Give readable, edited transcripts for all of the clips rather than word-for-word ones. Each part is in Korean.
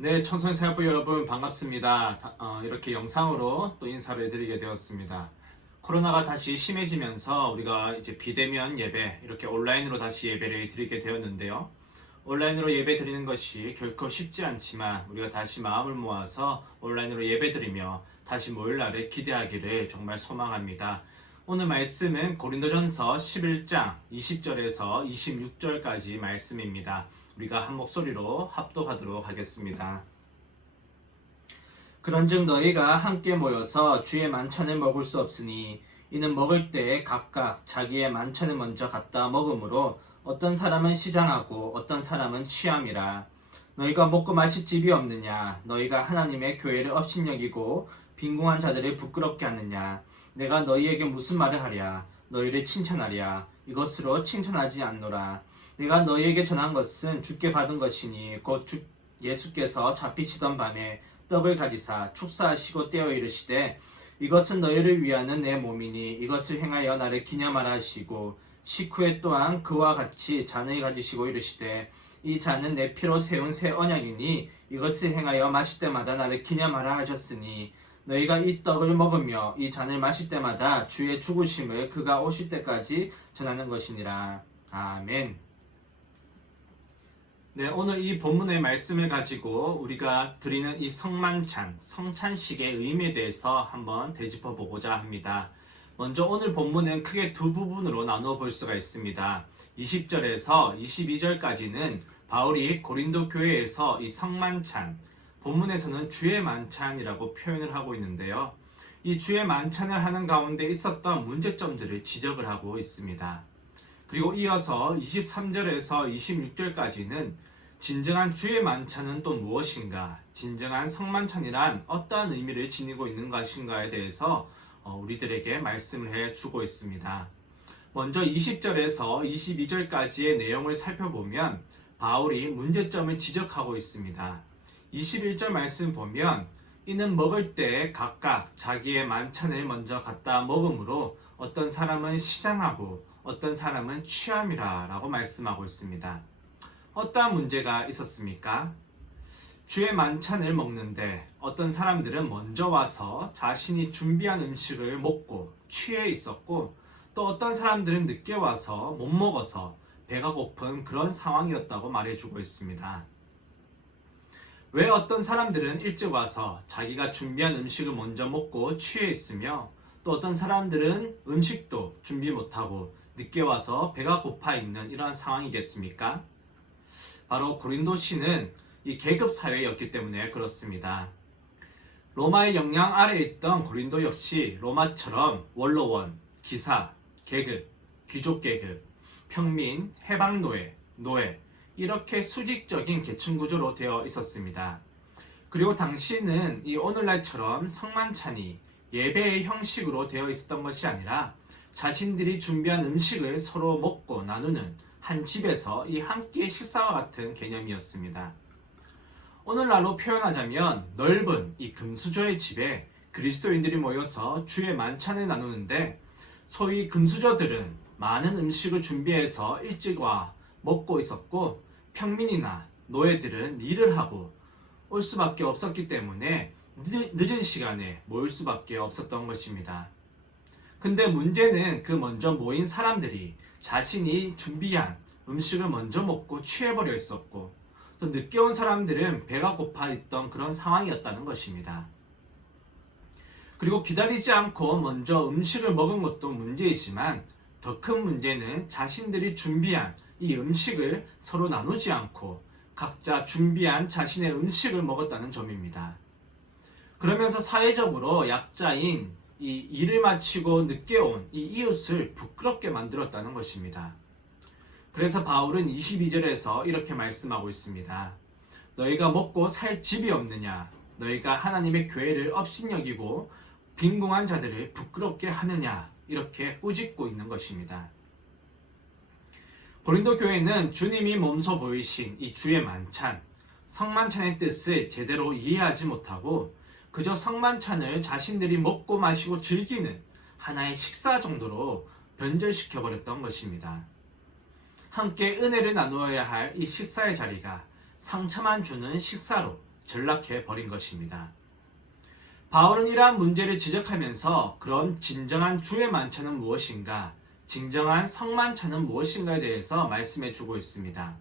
네, 청소년 사역부 여러분 반갑습니다. 이렇게 영상으로 또 인사를 해드리게 되었습니다. 코로나가 다시 심해지면서 우리가 이제 비대면 예배, 이렇게 온라인으로 다시 예배를 드리게 되었는데요. 온라인으로 예배 드리는 것이 결코 쉽지 않지만 우리가 다시 마음을 모아서 온라인으로 예배 드리며 다시 모일 날을 기대하기를 정말 소망합니다. 오늘 말씀은 고린도전서 11장 20절에서 26절까지 말씀입니다. 우리가 한 목소리로 합독하도록 하겠습니다. 그런즉 너희가 함께 모여서 주의 만찬을 먹을 수 없으니 이는 먹을 때에 각각 자기의 만찬을 먼저 갖다 먹으므로 어떤 사람은 시장하고 어떤 사람은 취함이라. 너희가 먹고 마실 집이 없느냐? 너희가 하나님의 교회를 업신여기고 빈궁한 자들을 부끄럽게 하느냐? 내가 너희에게 무슨 말을 하랴? 너희를 칭찬하랴? 이것으로 칭찬하지 않노라. 내가 너희에게 전한 것은 주께 받은 것이니 곧 주 예수께서 잡히시던 밤에 떡을 가지사 축사하시고 떼어 이르시되 이것은 너희를 위하는 내 몸이니 이것을 행하여 나를 기념하라 하시고 식후에 또한 그와 같이 잔을 가지시고 이르시되 이 잔은 내 피로 세운 새 언약이니 이것을 행하여 마실 때마다 나를 기념하라 하셨으니 너희가 이 떡을 먹으며 이 잔을 마실 때마다 주의 죽으심을 그가 오실 때까지 전하는 것이니라. 아멘. 네, 오늘 이 본문의 말씀을 가지고 우리가 드리는 이 성만찬, 성찬식의 의미에 대해서 한번 되짚어 보고자 합니다. 먼저 오늘 본문은 크게 두 부분으로 나누어 볼 수가 있습니다. 20절에서 22절까지는 바울이 고린도 교회에서 이 성만찬, 본문에서는 주의 만찬이라고 표현을 하고 있는데요. 이 주의 만찬을 하는 가운데 있었던 문제점들을 지적을 하고 있습니다. 그리고 이어서 23절에서 26절까지는 진정한 주의 만찬은 또 무엇인가, 진정한 성만찬이란 어떠한 의미를 지니고 있는 것인가에 대해서 우리들에게 말씀을 해주고 있습니다. 먼저 20절에서 22절까지의 내용을 살펴보면 바울이 문제점을 지적하고 있습니다. 21절 말씀 보면 이는 먹을 때 각각 자기의 만찬을 먼저 갖다 먹으므로 어떤 사람은 시장하고 어떤 사람은 취함이라 라고 말씀하고 있습니다. 어떠한 문제가 있었습니까? 주의 만찬을 먹는데 어떤 사람들은 먼저 와서 자신이 준비한 음식을 먹고 취해 있었고 또 어떤 사람들은 늦게 와서 못 먹어서 배가 고픈 그런 상황이었다고 말해주고 있습니다. 왜 어떤 사람들은 일찍 와서 자기가 준비한 음식을 먼저 먹고 취해 있으며 또 어떤 사람들은 음식도 준비 못하고 늦게 와서 배가 고파 있는 이러한 상황이겠습니까? 바로 고린도시는 이 계급 사회였기 때문에 그렇습니다. 로마의 영향 아래에 있던 고린도 역시 로마처럼 원로원, 기사, 계급, 귀족 계급, 평민, 해방노예, 노예 이렇게 수직적인 계층 구조로 되어 있었습니다. 그리고 당시는 이 오늘날처럼 성만찬이 예배의 형식으로 되어 있었던 것이 아니라 자신들이 준비한 음식을 서로 먹고 나누는 한 집에서 이 한 끼의 식사와 같은 개념이었습니다. 오늘날로 표현하자면 넓은 이 금수저의 집에 그리스도인들이 모여서 주의 만찬을 나누는데 소위 금수저들은 많은 음식을 준비해서 일찍 와 먹고 있었고 평민이나 노예들은 일을 하고 올 수밖에 없었기 때문에 늦은 시간에 모일 수밖에 없었던 것입니다. 근데 문제는 그 먼저 모인 사람들이 자신이 준비한 음식을 먼저 먹고 취해버려 있었고 또 늦게 온 사람들은 배가 고파 있던 그런 상황이었다는 것입니다. 그리고 기다리지 않고 먼저 음식을 먹은 것도 문제이지만 더 큰 문제는 자신들이 준비한 이 음식을 서로 나누지 않고 각자 준비한 자신의 음식을 먹었다는 점입니다. 그러면서 사회적으로 약자인 이 일을 마치고 늦게 온 이 이웃을 부끄럽게 만들었다는 것입니다. 그래서 바울은 22절에서 이렇게 말씀하고 있습니다. 너희가 먹고 살 집이 없느냐? 너희가 하나님의 교회를 업신여기고 빈궁한 자들을 부끄럽게 하느냐? 이렇게 꾸짖고 있는 것입니다. 고린도 교회는 주님이 몸소 보이신 이 주의 만찬, 성만찬의 뜻을 제대로 이해하지 못하고 그저 성만찬을 자신들이 먹고 마시고 즐기는 하나의 식사 정도로 변절시켜버렸던 것입니다. 함께 은혜를 나누어야 할 이 식사의 자리가 상처만 주는 식사로 전락해 버린 것입니다. 바울은 이러한 문제를 지적하면서 그런 진정한 주의 만찬은 무엇인가, 진정한 성만찬은 무엇인가에 대해서 말씀해 주고 있습니다.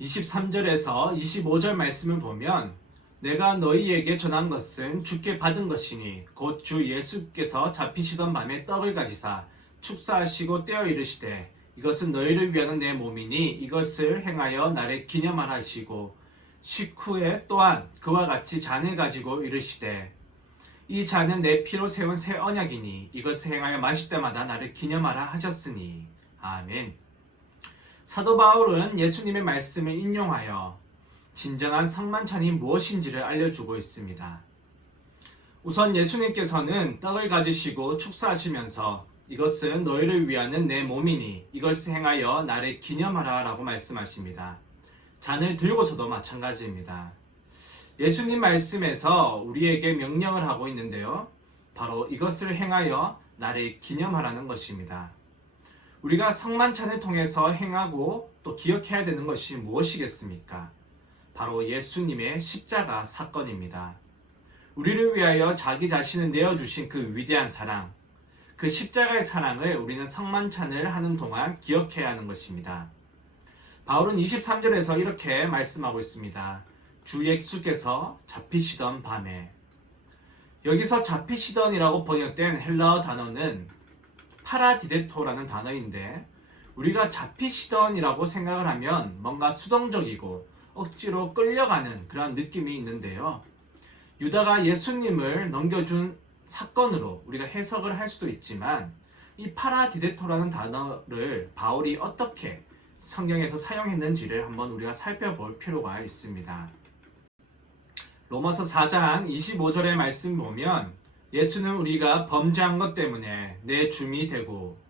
23절에서 25절 말씀을 보면 내가 너희에게 전한 것은 주께 받은 것이니 곧 주 예수께서 잡히시던 밤에 떡을 가지사 축사하시고 떼어 이르시되 이것은 너희를 위하는 내 몸이니 이것을 행하여 나를 기념하라 하시고 식후에 또한 그와 같이 잔을 가지고 이르시되 이 잔은 내 피로 세운 새 언약이니 이것을 행하여 마실 때마다 나를 기념하라 하셨으니. 아멘. 사도 바울은 예수님의 말씀을 인용하여 진정한 성만찬이 무엇인지를 알려주고 있습니다. 우선 예수님께서는 떡을 가지시고 축사하시면서 이것은 너희를 위하는 내 몸이니 이것을 행하여 나를 기념하라 라고 말씀하십니다. 잔을 들고서도 마찬가지입니다. 예수님 말씀에서 우리에게 명령을 하고 있는데요. 바로 이것을 행하여 나를 기념하라는 것입니다. 우리가 성만찬을 통해서 행하고 또 기억해야 되는 것이 무엇이겠습니까? 바로 예수님의 십자가 사건입니다. 우리를 위하여 자기 자신을 내어주신 그 위대한 사랑, 그 십자가의 사랑을 우리는 성만찬을 하는 동안 기억해야 하는 것입니다. 바울은 23절에서 이렇게 말씀하고 있습니다. 주 예수께서 잡히시던 밤에. 여기서 잡히시던이라고 번역된 헬라어 단어는 파라디데토라는 단어인데 우리가 잡히시던이라고 생각을 하면 뭔가 수동적이고 억지로 끌려가는 그런 느낌이 있는데요. 유다가 예수님을 넘겨준 사건으로 우리가 해석을 할 수도 있지만 이 파라디데토라는 단어를 바울이 어떻게 성경에서 사용했는지를 한번 우리가 살펴볼 필요가 있습니다. 로마서 4장 25절의 말씀 보면 예수는 우리가 범죄한 것 때문에 내 줌이 되고,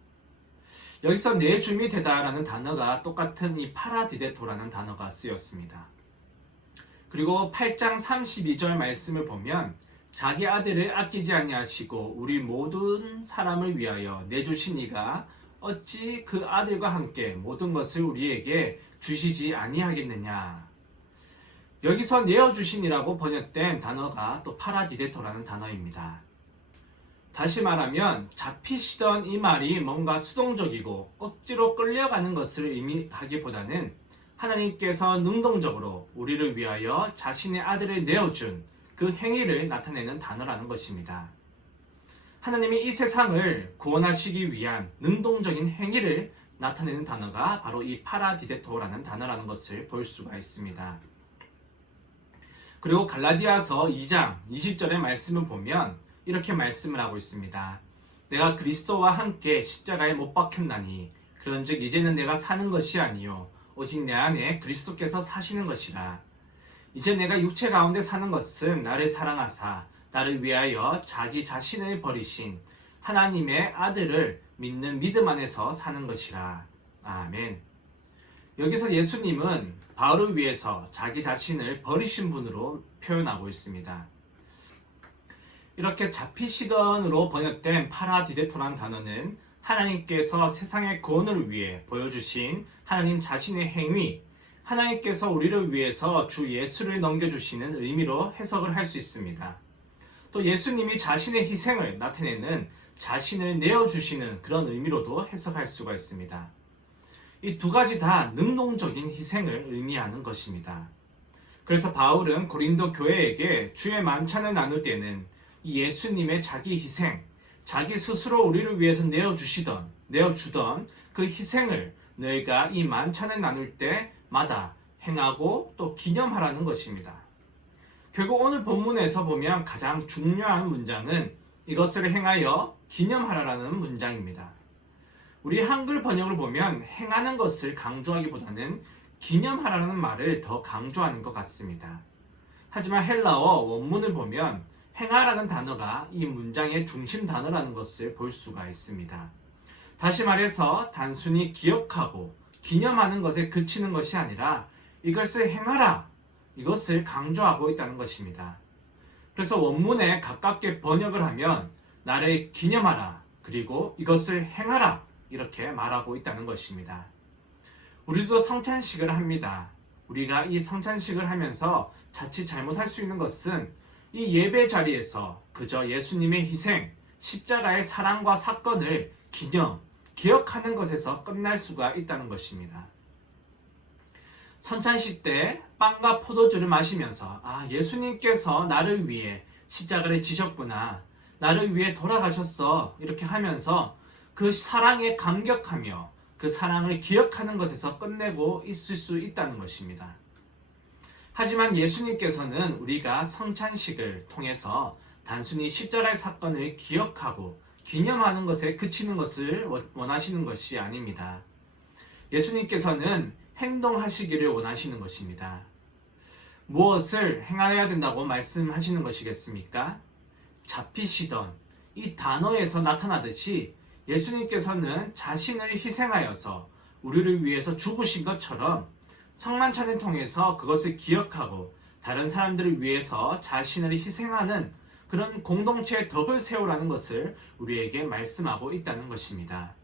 여기서 내 줌이 되다라는 단어가 똑같은 이 파라디데토라는 단어가 쓰였습니다. 그리고 8장 32절 말씀을 보면 자기 아들을 아끼지 아니하시고 우리 모든 사람을 위하여 내주신 이가 어찌 그 아들과 함께 모든 것을 우리에게 주시지 아니하겠느냐. 여기서 내어주신이라고 번역된 단어가 또 파라디데토라는 단어입니다. 다시 말하면 잡히시던 이 말이 뭔가 수동적이고 억지로 끌려가는 것을 의미하기보다는 하나님께서 능동적으로 우리를 위하여 자신의 아들을 내어준 그 행위를 나타내는 단어라는 것입니다. 하나님이 이 세상을 구원하시기 위한 능동적인 행위를 나타내는 단어가 바로 이 파라디데토라는 단어라는 것을 볼 수가 있습니다. 그리고 갈라디아서 2장 20절의 말씀을 보면 이렇게 말씀을 하고 있습니다. 내가 그리스도와 함께 십자가에 못 박혔나니 그런즉 이제는 내가 사는 것이 아니요 오직 내 안에 그리스도께서 사시는 것이라. 이제 내가 육체 가운데 사는 것은 나를 사랑하사 나를 위하여 자기 자신을 버리신 하나님의 아들을 믿는 믿음 안에서 사는 것이라. 아멘. 여기서 예수님은 바울을 위해서 자기 자신을 버리신 분으로 표현하고 있습니다. 이렇게 잡히시던으로 번역된 파라디데토란 단어는 하나님께서 세상의 구원을 위해 보여주신 하나님 자신의 행위, 하나님께서 우리를 위해서 주 예수를 넘겨주시는 의미로 해석을 할 수 있습니다. 또 예수님이 자신의 희생을 나타내는 자신을 내어주시는 그런 의미로도 해석할 수가 있습니다. 이 두 가지 다 능동적인 희생을 의미하는 것입니다. 그래서 바울은 고린도 교회에게 주의 만찬을 나눌 때는 이 예수님의 자기 희생, 자기 스스로 우리를 위해서 내어주던 그 희생을 너희가 이 만찬을 나눌 때마다 행하고 또 기념하라는 것입니다. 결국 오늘 본문에서 보면 가장 중요한 문장은 이것을 행하여 기념하라는 문장입니다. 우리 한글 번역을 보면 행하는 것을 강조하기보다는 기념하라는 말을 더 강조하는 것 같습니다. 하지만 헬라어 원문을 보면 행하라는 단어가 이 문장의 중심 단어라는 것을 볼 수가 있습니다. 다시 말해서 단순히 기억하고 기념하는 것에 그치는 것이 아니라 이것을 행하라, 이것을 강조하고 있다는 것입니다. 그래서 원문에 가깝게 번역을 하면 나를 기념하라, 그리고 이것을 행하라 이렇게 말하고 있다는 것입니다. 우리도 성찬식을 합니다. 우리가 이 성찬식을 하면서 자칫 잘못할 수 있는 것은 이 예배 자리에서 그저 예수님의 희생, 십자가의 사랑과 사건을 기억하는 것에서 끝날 수가 있다는 것입니다. 성찬식 때 빵과 포도주를 마시면서 예수님께서 나를 위해 십자가를 지셨구나, 나를 위해 돌아가셨어, 이렇게 하면서 그 사랑에 감격하며 그 사랑을 기억하는 것에서 끝내고 있을 수 있다는 것입니다. 하지만 예수님께서는 우리가 성찬식을 통해서 단순히 십자가의 사건을 기억하고 기념하는 것에 그치는 것을 원하시는 것이 아닙니다. 예수님께서는 행동하시기를 원하시는 것입니다. 무엇을 행하여야 된다고 말씀하시는 것이겠습니까? 잡히시던 이 단어에서 나타나듯이 예수님께서는 자신을 희생하여서 우리를 위해서 죽으신 것처럼 성만찬을 통해서 그것을 기억하고 다른 사람들을 위해서 자신을 희생하는 그런 공동체의 덕을 세우라는 것을 우리에게 말씀하고 있다는 것입니다.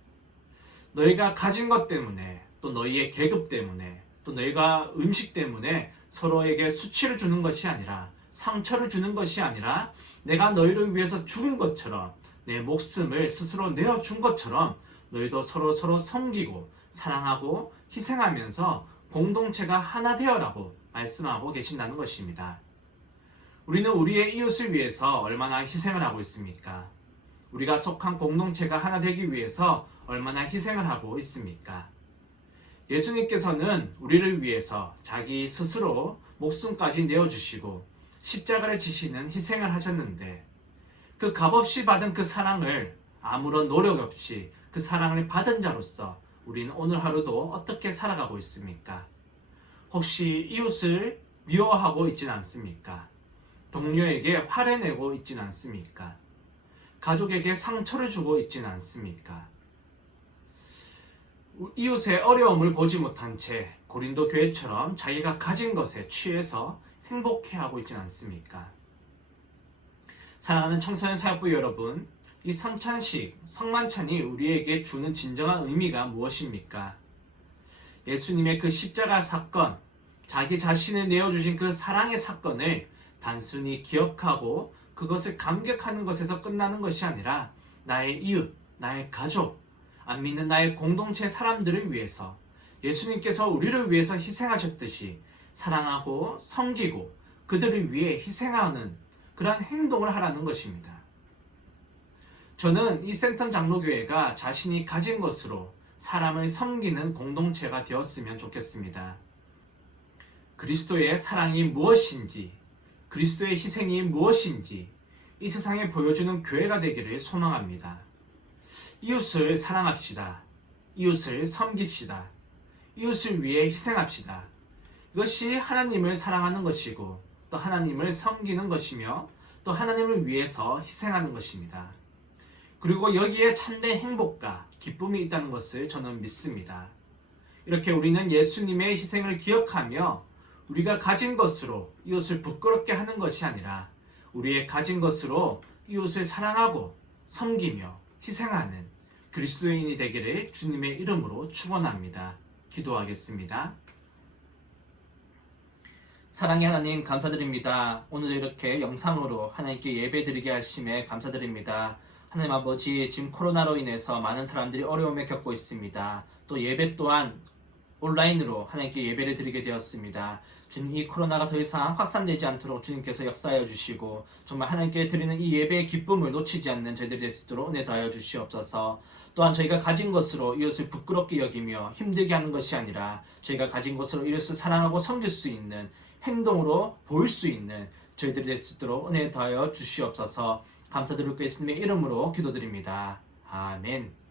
너희가 가진 것 때문에, 또 너희의 계급 때문에, 또 너희가 음식 때문에 서로에게 수치를 주는 것이 아니라, 상처를 주는 것이 아니라, 내가 너희를 위해서 죽은 것처럼, 내 목숨을 스스로 내어준 것처럼 너희도 서로 섬기고 사랑하고 희생하면서 공동체가 하나 되어라고 말씀하고 계신다는 것입니다. 우리는 우리의 이웃을 위해서 얼마나 희생을 하고 있습니까? 우리가 속한 공동체가 하나 되기 위해서 얼마나 희생을 하고 있습니까? 예수님께서는 우리를 위해서 자기 스스로 목숨까지 내어주시고 십자가를 지시는 희생을 하셨는데, 그 값없이 받은 그 사랑을 아무런 노력 없이 그 사랑을 받은 자로서 우리는 오늘 하루도 어떻게 살아가고 있습니까? 혹시 이웃을 미워하고 있진 않습니까? 동료에게 화를 내고 있진 않습니까? 가족에게 상처를 주고 있진 않습니까? 이웃의 어려움을 보지 못한 채 고린도 교회처럼 자기가 가진 것에 취해서 행복해하고 있진 않습니까? 사랑하는 청소년 사역부 여러분, 이 성찬식, 성만찬이 우리에게 주는 진정한 의미가 무엇입니까? 예수님의 그 십자가 사건, 자기 자신을 내어주신 그 사랑의 사건을 단순히 기억하고 그것을 감격하는 것에서 끝나는 것이 아니라 나의 이웃, 나의 가족, 안 믿는 나의 공동체 사람들을 위해서 예수님께서 우리를 위해서 희생하셨듯이 사랑하고 섬기고 그들을 위해 희생하는 그러한 행동을 하라는 것입니다. 저는 이 센텀 장로교회가 자신이 가진 것으로 사람을 섬기는 공동체가 되었으면 좋겠습니다. 그리스도의 사랑이 무엇인지, 그리스도의 희생이 무엇인지 이 세상에 보여주는 교회가 되기를 소망합니다. 이웃을 사랑합시다. 이웃을 섬깁시다. 이웃을 위해 희생합시다. 이것이 하나님을 사랑하는 것이고 또 하나님을 섬기는 것이며 또 하나님을 위해서 희생하는 것입니다. 그리고 여기에 참된 행복과 기쁨이 있다는 것을 저는 믿습니다. 이렇게 우리는 예수님의 희생을 기억하며 우리가 가진 것으로 이웃을 부끄럽게 하는 것이 아니라 우리의 가진 것으로 이웃을 사랑하고 섬기며 희생하는 그리스도인이 되기를 주님의 이름으로 축원합니다. 기도하겠습니다. 사랑의 하나님, 감사드립니다. 오늘도 이렇게 영상으로 하나님께 예배드리게 하심에 감사드립니다. 하나님 아버지, 지금 코로나로 인해서 많은 사람들이 어려움을 겪고 있습니다. 또 예배 또한 온라인으로 하나님께 예배를 드리게 되었습니다. 주님, 이 코로나가 더 이상 확산되지 않도록 주님께서 역사하여 주시고 정말 하나님께 드리는 이 예배의 기쁨을 놓치지 않는 저희들이 될 수 있도록 은혜 더하여 주시옵소서. 또한 저희가 가진 것으로 이웃을 부끄럽게 여기며 힘들게 하는 것이 아니라 저희가 가진 것으로 이웃을 사랑하고 섬길 수 있는 행동으로 보일 수 있는 저희들이 될 수 있도록 은혜 더하여 주시옵소서. 감사드리고 예수님의 이름으로 기도드립니다. 아멘.